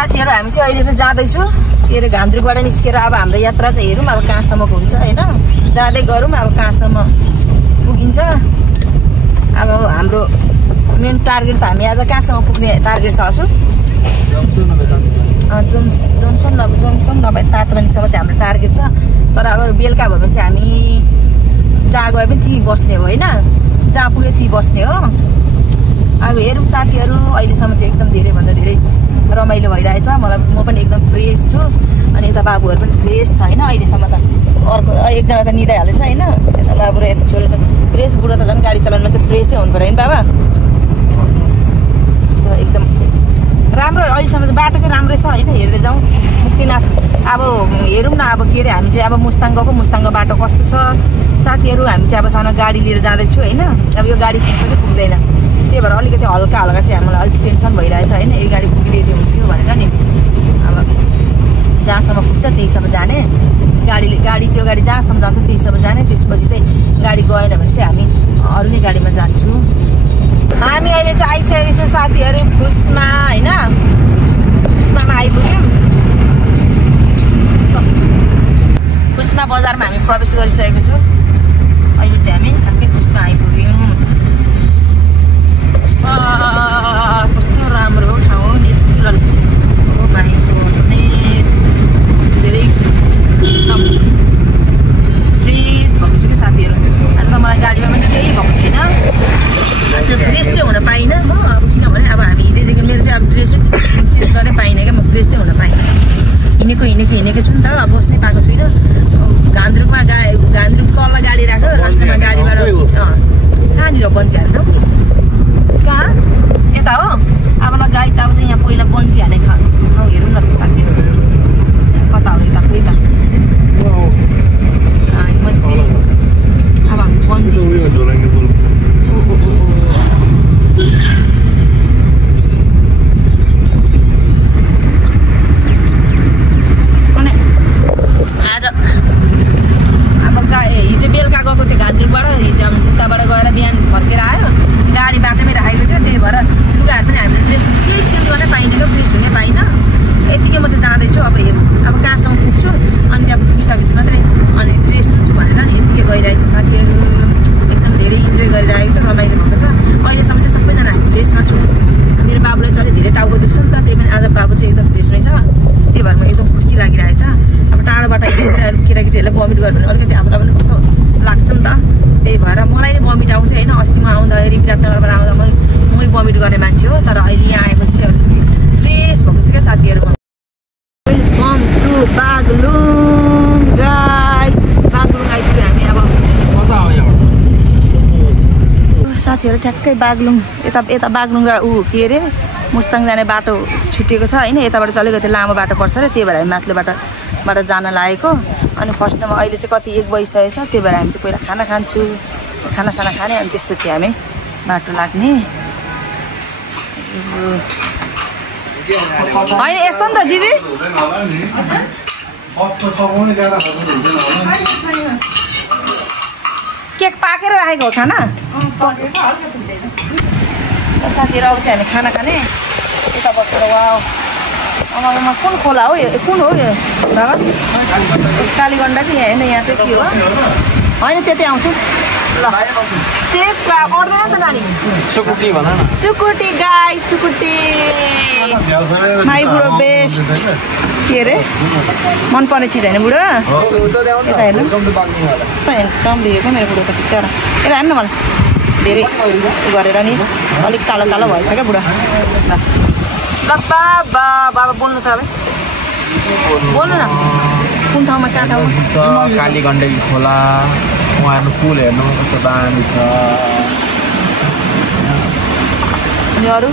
साथीहरु हामी चाहिँ अहिले चाहिँ जाँदैछु के अरे घान्द्रुकबाट निस्केर अब हाम्रो यात्रा चाहिँ हेरौँ अब कहाँसम्मको हुन्छ हैन जाँदै गरौँ अब कहाँसम्म पुगिन्छ अब हाम्रो मेन टार्गेट त हामी आज कहाँसम्म पुग्ने टार्गेट छ असु जमसम नभए तातवानीसम्म चाहिँ हाम्रो टार्गेट छ तर अब बेलुका भयो भने चाहिँ हामी जहाँ गए पनि त्यहीँ बस्ने हो होइन जहाँ पुग्यो त्यहीँ बस्ने हो अब हेरौँ साथीहरू अहिलेसम्म चाहिँ एकदम धेरैभन्दा धेरै रमाइलो भइरहेछ मलाई म पनि एकदम फ्रेस छु अनि यता बाबुहरू पनि फ्रेस छ होइन अहिलेसम्म त अर्को एकजना त निदाइहालेछ होइन यता बाबु र यता छोरो छ फ्रेस बुढो त झन् गाडी चलाउनुमा चाहिँ फ्रेसै हुनु पऱ्यो नि बाबा एकदम राम्रो अहिलेसम्म चाहिँ बाटो चाहिँ राम्रै छ होइन हेर्दै जाउँ मुक्तिनाथ अब हेरौँ न अब के अरे हामी चाहिँ अब मुस्ताङ गएको मुस्ताङको बाटो कस्तो छ साथीहरू हामी चाहिँ अब सानो गाडी लिएर जाँदैछु होइन अब यो गाडी पुग्छ कि पुग्दैन त्यही भएर अलिकति हल्का हल्का चाहिँ हामीलाई अलिक टेन्सन भइरहेछ होइन यो गाडी पुगिदिएको हुन्थ्यो भनेर नि अब जहाँसम्म पुग्छ त्यहीसम्म जाने गाडी त्यो गाडी जहाँसम्म जान्छ त्यहीसम्म जाने त्यसपछि चाहिँ गाडी गएन भने चाहिँ हामी अरू नै गाडीमा जान्छौँ हामी अहिले चाहिँ आइसकेको छौँ साथीहरू खुसमा होइन खुसमामा आइपुग्यौँ खुसमा बजारमा हामी प्रवेश गरिसकेको छौँ अहिले चाहिँ हामी ठ्याक्कै खुसमा आइपुग्यौँ कस्तो राम्रो ठाउँ हो नेचुरल हो माई गोडनेस धेरै एकदम फ्रेस भएको छु कि साथीहरू आज त मलाई गाडीमा पनि केही भएको थिएन आज फ्रेस चाहिँ हुन पाइनँ म अब किनभने अब हामी हिँड्दैदेखि मेरो चाहिँ अब ड्रेस चेन्ज गर्नै पाइनँ क्या म फ्रेस चाहिँ हुन पाइनँ हिँडेको छु नि त अब बस्नै पाएको छुइनँ घान्द्रुकमा घान्द्रुक तल गाडी राख्यो लास्टमा गाडीबाट कहाँनिर बन्ची हाल्नु कहाँ यता हो अब ल गाई चाहिँ अब चाहिँ यहाँ पहिला बन्ची हाले ठाउँ हेरौँ न त साथीहरू कता हो यता खोइ त अब हामी बन्ची आज अब हिजो बेलुका गएको थियो घान्द्रुकबाट हिजो उताबाट गएर बिहान फर्केर आयो गाडी बाटोमै राखेको थियो त्यही भएर लुगाहरू पनि हामीले ड्रेस केही चेन्ज गर्नै पाइनँ क्या फ्रेस हुनै पाइनँ यतिकै म चाहिँ जाँदैछु अब हेरौँ अब कहाँसम्म पुग्छु अनि त्यहाँ पुगिसकेपछि मात्रै अनि फ्रेस हुन्छु भनेर नि यतिकै गइरहेको छ साथीहरू एकदम धेरै इन्जोय गरिरहेको छ रमाइलो भएको छ अहिलेसम्म चाहिँ सबैजना हामी फ्रेसमा छौँ मेरो बाबुलाई चाहिँ अलिक धेरै टाउको दुख्छ नि त त्यही पनि आज बाबु चाहिँ एकदम फ्रेस रहेछ त्यही भएर म एकदम खुसी लागिरहेछ अब टाढोबाट केटाकेटीहरूलाई भमिट गर्यो भने अलिकति आफूलाई पनि कस्तो लाग्छ नि त त्यही भएर मलाई नै भमिट आउँथ्यो होइन अस्ति म आउँदाखेरि विराटनगरबाट आउँदा मै भमिट गर्ने मान्छे हो तर अहिले यहाँ आएपछि चाहिँ अलिकति फ्रेस भएको छु क्या साथीहरू welcome to Baglung guys Baglung आइपुग्यो हामी अब साथीहरू ठ्याक्कै बागलुङ यता बागलुङ र के अरे मुस्ताङ जाने बाटो छुटिएको छ होइन यताबाट चाहिँ अलिकति लामो बाटो पर्छ र त्यही भएर हामी माथिल्लो बाटोबाट जान लागेको अनि फर्स्टमा अहिले चाहिँ कति 1 बजिसकेको छ त्यही भएर हामी चाहिँ पहिला खाना खान्छु खानासाना खाने अनि त्यसपछि हामी बाटो लाग्ने होइन यस्तो नि त दिदी केक पाकेर राखेको हो खाना साथीहरू अब चाहिँ हामी खाना खाने यता बसेर वा आमामा कुन खोला हो यो कुन हो यो बाबा कालीगण्डा कि यहाँ होइन यहाँ चाहिँ के हो होइन त्यतै आउँछु ल सेफ पर्दैन त नानी सुकुटी भन न सुकुटी गाई सुकुटी माई बुढो बेस्ट के अरे मनपर्ने चिज होइन बुढो यता हेर्नु कस्तो हेन्डसम देखेको मेरो बुढो त पिक्चर यता हेर्नु न मलाई धेरै गरेर नि अलिक कालो कालो भएछ क्या बुढो ल बाबा बाबा बोल्नु त अब बोल्नु न कुन ठाउँमा कहाँ ठाउँमा कालीगण्डकी खोला उहाँहरू पुल हेर्नु कस्तो दामी छ अनि अरू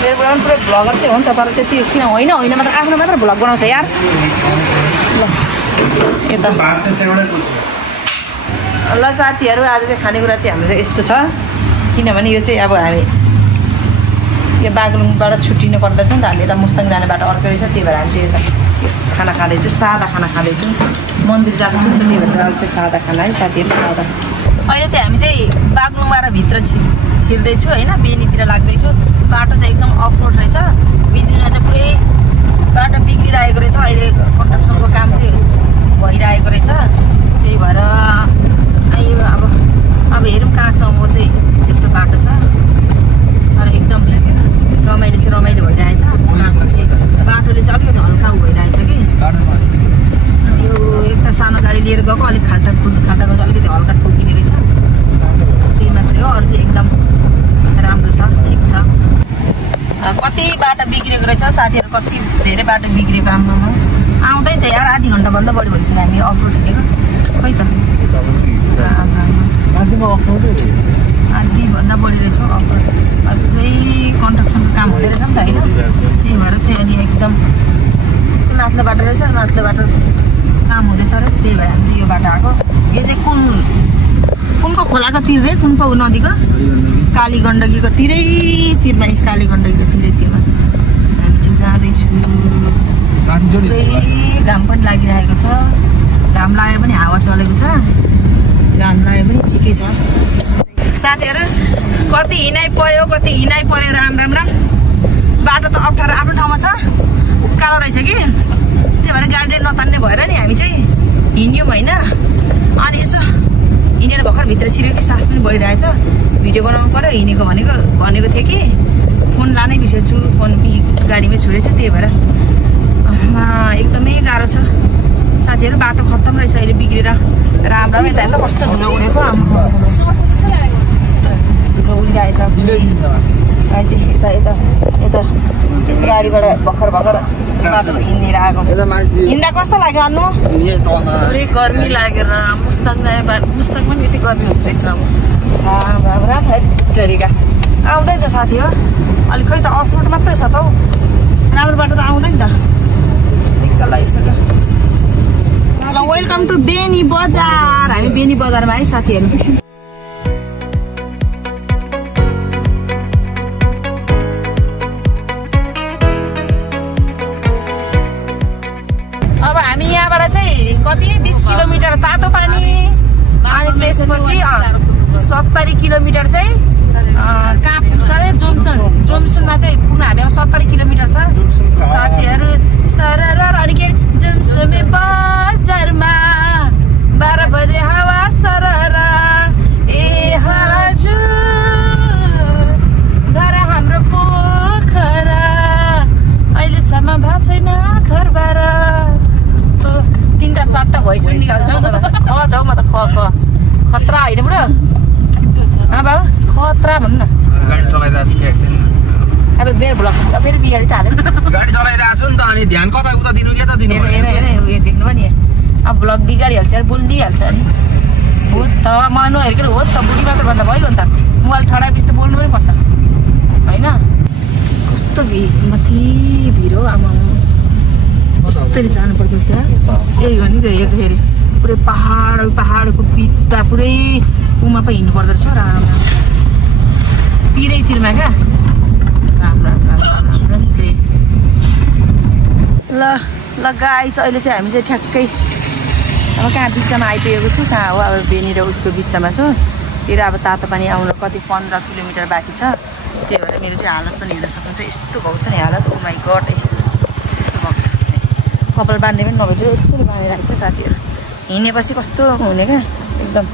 मेरो बुढा पनि पुरै भ्लगर चाहिँ हो नि त तर त्यति किन होइन मात्र आफ्नो मात्र भ्लग बनाउँछ यार ल यता ल साथीहरू आज चाहिँ खानेकुरा चाहिँ हाम्रो चाहिँ यस्तो छ किनभने यो चाहिँ अब हामी यो बागलुङबाट छुट्टिनु पर्दैछ नि त हामी यता मुस्ताङ जाने बाटो अर्कै रहेछ त्यही भएर हामी चाहिँ यता खाना खाँदैछु सादा खाना खाँदैछु मन्दिर जाँदैछु नि त त्यही भएर आज चाहिँ सादा खाना है साथीहरू सादा अहिले चाहिँ हामी चाहिँ बागलुङबाट भित्र छिर्दैछु होइन बेनीतिर लाग्दैछु बाटो चाहिँ एकदम अफ रोड रहेछ बिजुमा चाहिँ पुरै कति बाटो बिग्रेको रहेछ साथीहरू, कति धेरै बाटो बिग्रेको आमामा। आउँदै त यार आधी घन्टाभन्दा बढी भइसक्यो हामी अफरोड हिँडेको। खै त आधीभन्दा बढी रहेछ अफरोड। अब पुरै कन्स्ट्रक्सनको काम हुँदै रहेछ नि त होइन, त्यही भएर चाहिँ अनि एकदम माथिल्लो बाटो रहेछ, माथिल्लो बाटो काम हुँदैछ र त्यही भएर हामी चाहिँ यो बाटो आएको। यो चाहिँ कुनको खोलाको तिर रे, कुनको नदीको काली गण्डकीको तिरैतिरमा, काली गण्डकीको तिरैतिरमा हामी चाहिँ जाँदैछु। पुरै घाम पनि लागिरहेको छ, घाम लाग्यो पनि हावा चलेको छ, घाम लाग्यो पनि ठिकै छ। साथीहरू कति हिँडाइ पर्यो, कति हिँडाइ पर्यो, राम राम राम। बाटो त अप्ठ्यारो आफ्नो ठाउँमा छ, उकालो रहेछ कि, त्यही भएर गाडीले नतान्ने भएर नि हामी चाहिँ हिँड्यौँ होइन। अनि यसो हिँडेर भर्खर भित्र छिर्यो कि सास पनि बढिरहेछ, भिडियो बनाउनु पर्यो हिँडेको भनेको थिएँ कि फोन लानै बिर्सेछु, फोन गाडीमै छोडेछु, त्यही भएर एकदमै गाह्रो छ साथीहरू। बाटो खत्तम रहेछ अहिले बिग्रेर, राम राम। यता हेर्नु कस्तो धुलो उडेको, धुलो उडिरहेछ गाडी चाहिँ यता यता यता गाडीबाट भर्खर भर्खर बाटो हिँडेर आएको। हिँड्दा कस्तो लाग्यो अन्नु? पुरै गर्मी लागेर मुस्ताङ पनि यति गर्मी हुँदो रहेछ। अब राम्रोका आउँदैन त साथी हो, अलिक खै त अफरोड मात्रै छ त हौ, राम्रो बाटो त आउँदैन त, दिक्क लागिसक्यो। ल वेलकम टु बेनी बजार। हामी बेनी बजारमा है साथीहरू। अब हामी यहाँबाट चाहिँ कति 20 किलोमिटर तातो पानी, अनि त्यसपछि 70 किलोमिटर चाहिँ कहाँ पुग्छ अरे जोमसुनमा चाहिँ पुग्न हामी अब 70 किलोमिटर छ साथीहरू। सरर अनि के जोमसुमे बजारमा 12 बजे हावा सरर, ए हजुर घर हाम्रो पोखरा, अहिले छमा भएको छैन घरबार। कस्तो 3-4टा भोइस पनि निकाल्छौ म त, छौ म त खतरा होइन बुढो। बाबा खतरा भन्नु न। गाडी चलाइरहेको छु कि एकछिन। अब मेरो भ्लग फेरि बिगारी त हाल्यो। गाडी चलाइरहेको छु नि त, अनि ध्यान कता उता दिनु के त दिनु। हेर उयो देख्नु पनि अब भ्लग बिगारिहाल्छ यार, बोलिदिइहाल्छ नि। हो त मलाई नहेरेको हो त, बुढी मात्र भन्दा भइगयो नि त, मोबाइल ठडाएपछि त बोल्नु पनि पर्छ होइन। कस्तो माथि भिड हो आमा, कस्तरी जानुपर्दो रहेछ यही हो नि त। हेर्दाखेरि पुरै पहाडको बिचमा पुरै उमा पो हिँड्नु पर्दो रहेछ राम्रो तिरैतिरमा क्या, राम्रो पुरै। ल गाइस अहिले चाहिँ हामी चाहिँ ठ्याक्कै अब कहाँ बिचमा आइपुगेको छु, कहाँ हो अब बेनी र उसको बिचमा छु।तिर अब तातो पानी आउनु कति 15 किलोमिटर बाँकी छ, त्यही भएर मेरो चाहिँ हालत पनि हेर्न सक्नुहुन्छ यस्तो भएको छ नि हालत। ओ माई गड यस्तो भएको छ, कपाल बाँध्ने पनि नभइदियो यस्तो बाँधिरहेको छ साथीहरू। हिँडेपछि कस्तो हुने क्या, एकदम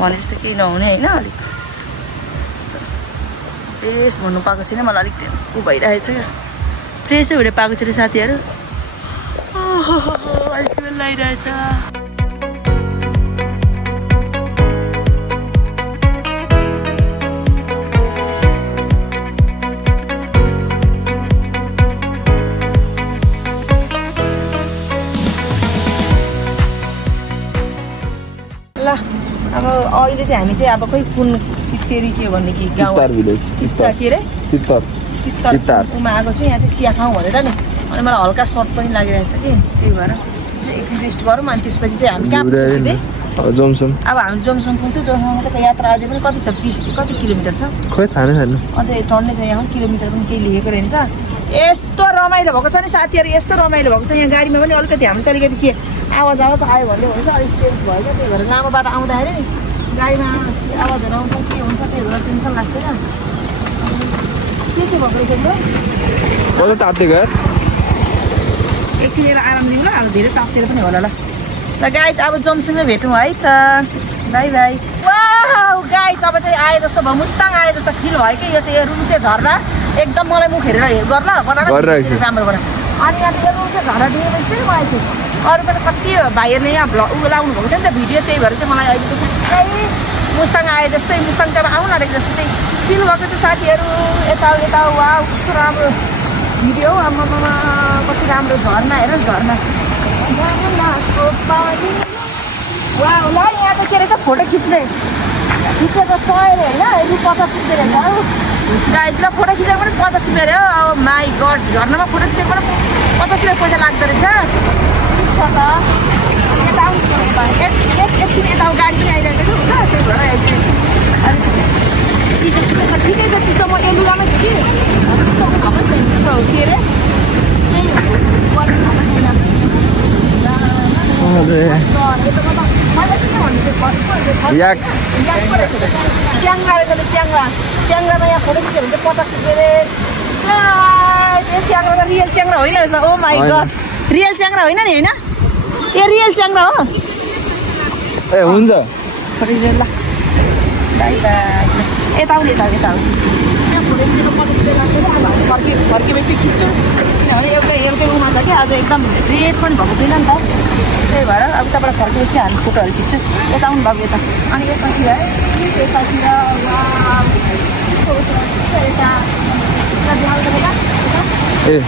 भने जस्तो केही नहुने होइन, अलिक फ्रेस भन्नु पाएको छैन मलाई, अलिक ऊ भइरहेको छ क्या, फ्रेसै हुने पाएको छैन साथीहरू। अलिक लगाइरहेछ। ल अब अहिले चाहिँ हामी चाहिँ अब खोइ कुन कित्तेरी के भन्ने कि गाउँ कित्ता के अरे तित्तरमा आएको छु। यहाँ चाहिँ चिया खाउँ भनेर नि, अनि मलाई हल्का सर्ट पनि लागिरहेछ कि, त्यही भएर एकछिन रेस्ट गरौँ। अनि त्यसपछि चाहिँ हामी कहाँ पुग्छौँ सिधै जोमसुङ। अब हामी जोमसुङ पुग्छौँ। जोमसुङको त यात्रा अझै पनि कति छ, 20 कति किलोमिटर छ खोइ थाहा नै छैन, अझै टन्ने छ यहाँ, किलोमिटर पनि केही लेखेको रहेछ। यस्तो रमाइलो भएको छ नि साथीहरू, यस्तो रमाइलो भएको छ यहाँ। गाडीमा पनि अलिकति हामी चाहिँ अलिकति के आवाज आयो भन्ने भन्छ, अलिक चेन्ज भयो क्या, त्यही भएर लामो बाटो आउँदाखेरि नि गाडीमा आवाजहरू आउँछ के हुन्छ, त्यही भएर टेन्सन लाग्छ क्या। के भएको रहेछ कता तातेको यार, एकछिन लिएर आराम दिउँ ल, अब धेरै तातेर पनि होला। ल गाइज अब जोमसुङमै भेटौँ है त, बाई बाई। वाउ गाइज अब चाहिँ आए जस्तो भयो, मुस्ताङ आए जस्तो फिल भयो कि। यो चाहिँ रुम्से झर्ना एकदम मलाई मुख हेरेर गर्ला राम्रो बना। अनि यहाँ यो रुम्से झर्ना दिएपछि चाहिँ म आएको अरू पनि कति भाइहरूले यहाँ भ्लग लाउनु भएको थियो नि त भिडियो, त्यही भएर चाहिँ मलाई अहिले चाहिँ मुस्ताङ आए जस्तै मुस्ताङ जब आउन आँटेको जस्तो चाहिँ फिल भएको छ साथीहरू। यता वा कस्तो राम्रो भिडियो आमामा कति राम्रो झर्ना हेर झर्ना वा ल यहाँ त के रहेछ फोटो खिच्ने खिचेको 100 अरे होइन रु 50 रुपियाँ रहेछ हौ गाइजलाई फोटो खिचेको पनि 50 रुपियाँ अरे हो। माई गड झर्नामा फोटो खिचेको पनि 50 रुपियाँ पैसा लाग्दो रहेछ। यता एकछिन यता गाडी पनि आइरहेको छ कि त्यही भएर चिसो ठिकै छ चिसो म एलुगामै छु कि त्यस्तो भएको छैन त्यस्तो के अरे त्यही गर्नु भएको छैन। च्याङ्रामा यहाँ फोटो खिच्यो भने चाहिँ 50 रुपियाँ अरे। च्याङ्रा त रियल च्याङ्रा होइन रहेछ। ओ माई गड रियल च्याङ्रा होइन नि होइन ए रियल च्याङ्रा हो ए हुन्छ ल यताउले फर्केपछि खिच्छु किनभने एउटै उमा छ कि आज एकदम रेस पनि भएको छैन नि त त्यही भएर अब उताबाट फर्केपछि हामी फोटोहरू खिच्छु। यता आउनु भएको यता अनि यतातिर है यतातिर ए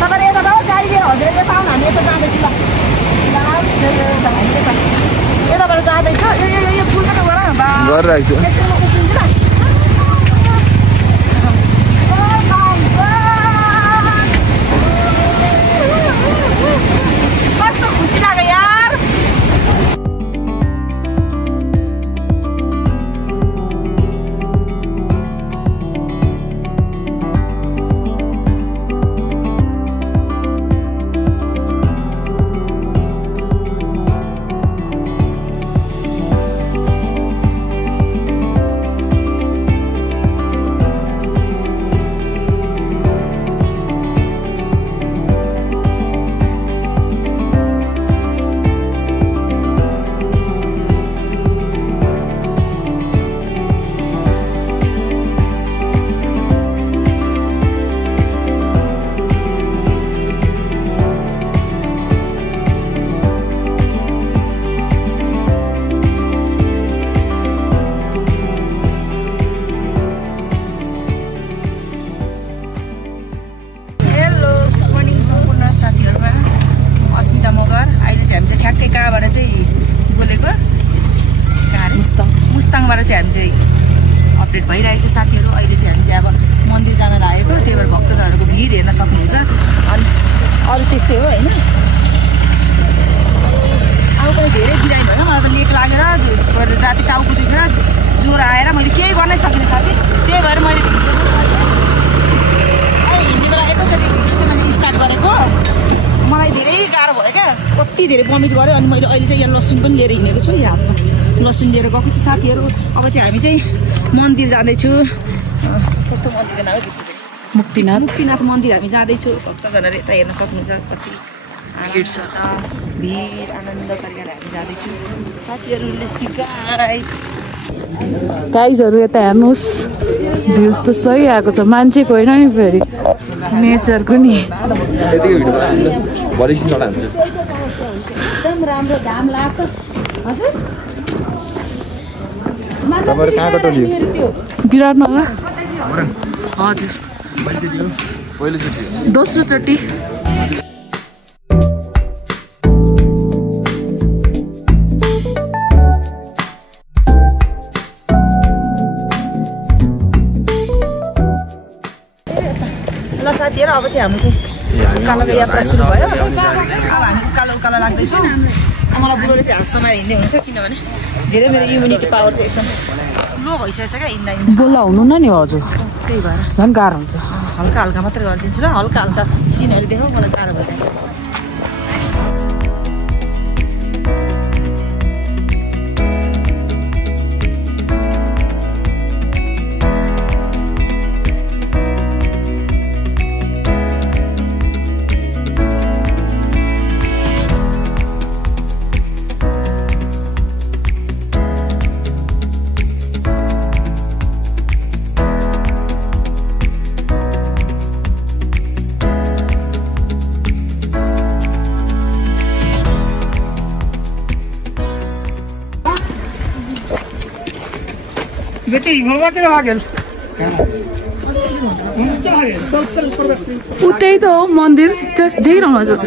तपाईँले यताबाट गाडी लिएर हजुर यता आउनु हामी यता जाँदैछु ल यताबाट जाँदैछु यो पुल पनि गरिरहेको छु कस्तो खुसी लाग्यो यार। मुस्ताङबाट चाहिँ हामी चाहिँ अपडेट भइरहेको छ साथीहरू। अहिले चाहिँ हामी चाहिँ अब मन्दिर जान लागेको त्यही भएर भक्तजनहरूको भिड हेर्न सक्नुहुन्छ। अनि अरू त्यस्तै हो होइन अब पनि धेरै बिरामी भयो मलाई त लेक लागेर राति टाउको दुखेर ज्वरो आएर मैले केही गर्नै सकिनँ साथी। त्यही भएर मैले हिँड्ने बेला एकैचोटि चाहिँ मैले स्टार्ट गरेको मलाई धेरै गाह्रो भयो क्या कति धेरै भमिट गऱ्यो। अनि मैले अहिले चाहिँ यहाँ लसुन पनि लिएर हिँडेको छु यहाँ हातमा लसुन लिएर गएको छु साथीहरू। अब चाहिँ हामी चाहिँ मन्दिर जाँदैछु कस्तो मन्दिरको नाम बिर्सेँ मुक्तिनाथ मन्दिर हामी जाँदैछु। भक्तजनहरू यता हेर्न सक्नुहुन्छ कति भिड छ त भिड आनन्द गरेर हामी जाँदैछु साथीहरूले गाइजहरू यता हेर्नुहोस् भ्युज त सही आएको छ मान्छेको होइन नि फेरि नेचरको नि एकदम राम्रो घाम लाग्छ। हजुर विराटनगर हजुर दोस्रो चोटि ल साथीहरू अब चाहिँ हाम्रो चाहिँ उकालोको यात्रा सुरु भयो। अब हामी उकालो लाग्दैछौँ। मलाई बुढोले चाहिँ हात समाएर हिँड्दै हुन्छ किनभने धेरै मेरो इम्युनिटी पावर चाहिँ एकदम लो भइसकेको छ क्या हिँड्दा बोला हुनु न नि हजुर त्यही भएर झन् गाह्रो हुन्छ। हल्का मात्रै गरिदिन्छु ल हल्का सिनहरू देखाउ मलाई गाह्रो भइरहेको छ। बेटी हिँगलबाट लागेल उतै त हो मन्दिर त्यस देखिरहनु हजुर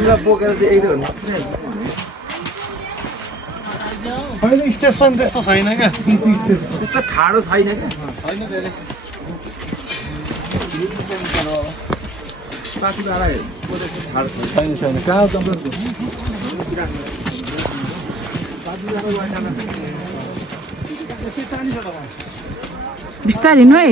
अहिले स्टेसन त्यस्तो छैन क्या त्यस्तो ठाडो छैन क्या छैन धेरै छैन कहाँ बिस्तारै हिँड्नु है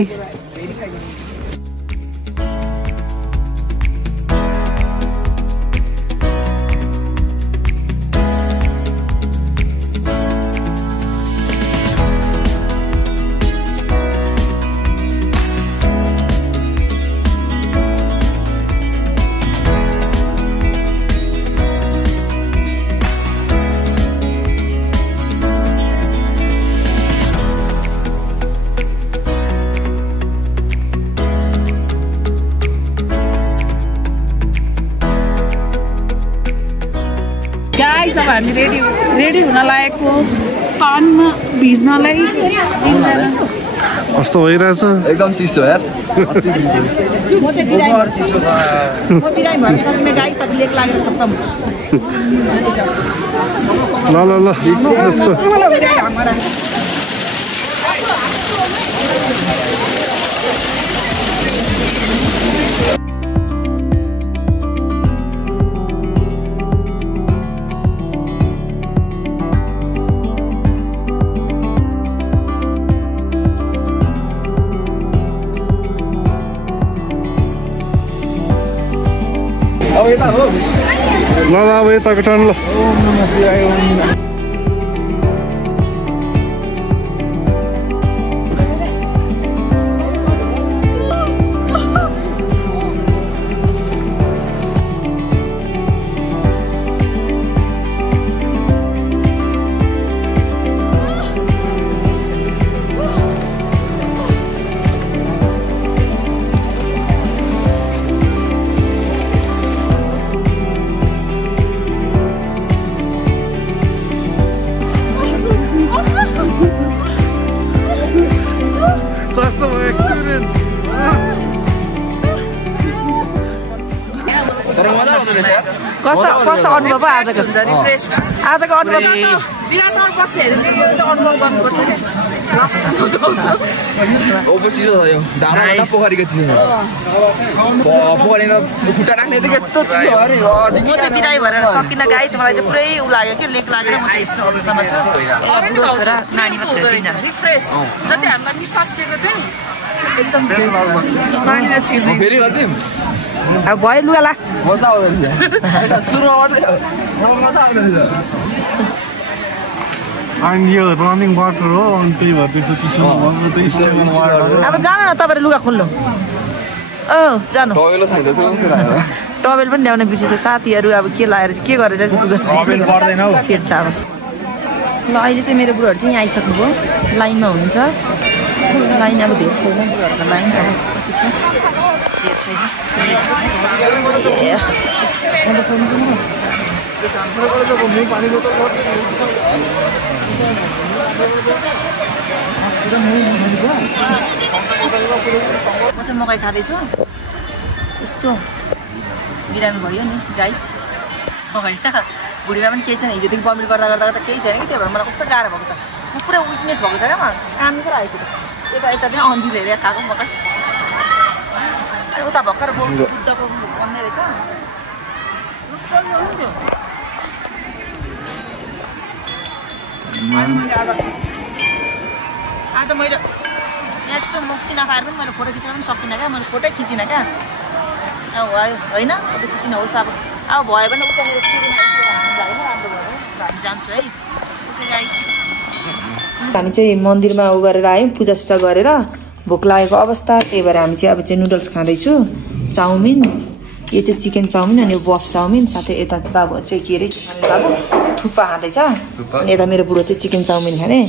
गाइस अब हामी रेडी हुन लागेको पानमा भिज्नलाई कस्तो भइरहेछ एकदम चिसो यार ओभर चिसो छ म बिरामी भएर सक्ने गाई सब लेक लागेर खत्तम ल ल ल let's go. ल अब यताको टर्न ल कस्तो अनुभव आजको आजको अनुभव विराटनगर बस्नेहरू चाहिँ यो चाहिँ अनुभव गर्नुपर्छ क्या लास्ट चिसो छ यो धाममा पोखरीको चिसो पोखरीमा खुट्टा राख्ने त यस्तो चिसो अरे म चाहिँ बिरामी भएर सकिनँ गाइस मलाई चाहिँ पुरै उ लाग्यो कि लेक लागेर म चाहिँ यस्तो अवस्थामा छु नानी मात्रै रिफ्रेस जति हामीलाई निश्वास छिर्को थियो नि एकदम नानीलाई छिर्ने फेरि गर्दिम अब भयो लुगा ला मजा आउँदैन सुरुमा मात्रै मजा आउँदैन अनि यो रनिङ वाटर हो अनि त्यही भएर त्यस्तो चिसो अब जानु न तपाईँले लुगा खोल्नु जानु टवेल पनि ल्याउने बिर्सेछ साथीहरू अब के लगाएर के गरेर चाहिँ फेर्छ अब ल अहिले चाहिँ मेरो बुढोहरू चाहिँ यहाँ आइसक्नुभयो लाइनमा हुनुहुन्छ लाइन अब धेरै छैन बुढोहरूको लाइन अब कति छ धेरै छैन म चाहिँ मकै खाँदैछु यस्तो बिरामी भयो नि गाइज होइन बुढीमा पनि केही छैन हिजोदेखि बमिट गर्दा गर्दा त केही छैन कि त्यही भएर मलाई कस्तो गाह्रो भएको छ म पुरा विकनेस भएको छ क्या म काम पनि आइपुग्यो यता यता चाहिँ अन्धिर हेरेर खाएको मकै अनि उता भर्खर बुद्धको भन्ने रहेछ आज मैले यस्तो मुक्ति नखाएर पनि मैले फोटो खिच्न पनि सकिनँ क्या मैले फोटै खिचिनँ क्या अब भयो होइन फोटो खिचिन होस् अब भयो भने उतानिर सिरीमा राम्रो भयो हामी जान्छु है हामी चाहिँ मन्दिरमा उ गरेर आयौँ पूजासुजा गरेर भोक लागेको अवस्था त्यही भएर हामी चाहिँ अब चाहिँ नुडल्स खाँदैछु चाउमिन यो चाहिँ चिकन चाउमिन अनि बफ चाउमिन साथै यता बाबुहरू चाहिँ के अरे बाबु थुक्पा खाँदैछ अनि यता मेरो बुढो चाहिँ चिकन चाउमिन खाने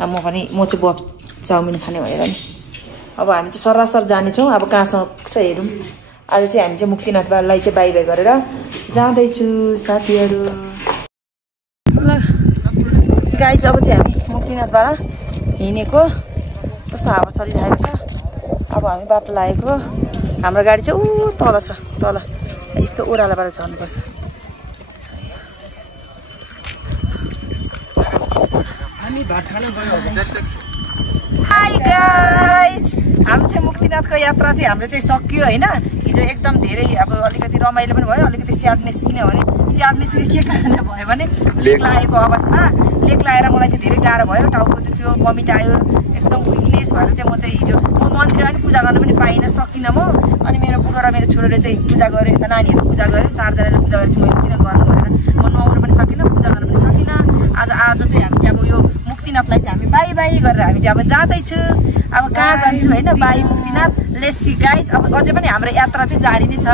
अब म चाहिँ बफ चाउमिन खाने भनेर नि अब हामी चाहिँ सरासर जानेछौँ अब कहाँसम्म पुग्छ हेरौँ आज चाहिँ हामी चाहिँ मुक्तिनाथलाई चाहिँ बाई बाई गरेर जाँदैछु साथीहरू ल गाइस अब चाहिँ हामी मुक्तिनाथबाट हिँडेको कस्तो हावा चलिरहेको छ। अब हामी बाटो लागेको, हाम्रो गाडी चाहिँ ऊ तल छ, तल यस्तो ओह्रालोबाट झर्नुपर्छ। हाई गाइज, हाम्रो चाहिँ मुक्तिनाथको यात्रा चाहिँ हाम्रो चाहिँ सकियो होइन। हिजो एकदम धेरै अब अलिकति रमाइलो पनि भयो, अलिकति स्याडनेस किनभने स्याडनेस के कारणले भयो भने लेक लागेको अवस्था। लेक लागेर मलाई चाहिँ धेरै गाह्रो भयो, टाउको दुख्यो, भमिट आयो, एकदम विकनेस भएर चाहिँ म चाहिँ हिजो मन्दिरमा पनि पूजा गर्न पनि पाइनँ, सकिनँ म। अनि मेरो बुढो र मेरो छोरोले चाहिँ पूजा गर्यो, यता नानीहरू पूजा गर्यो, 4जनाले पूजा गरेपछि मैले किन गर्नु भनेर म नुहाउनु पनि सकिनँ, पूजा गर्न पनि सकिनँ। आज चाहिँ हामी चाहिँ अब यो मुक्तिनाथलाई चाहिँ हामी बाई बाई गरेर हामी चाहिँ अब जाँदैछु। अब कहाँ जान्छु होइन, by Muktinath. Let's see guys, अब अझै पनि हाम्रो यात्रा चाहिँ जारी नै छ।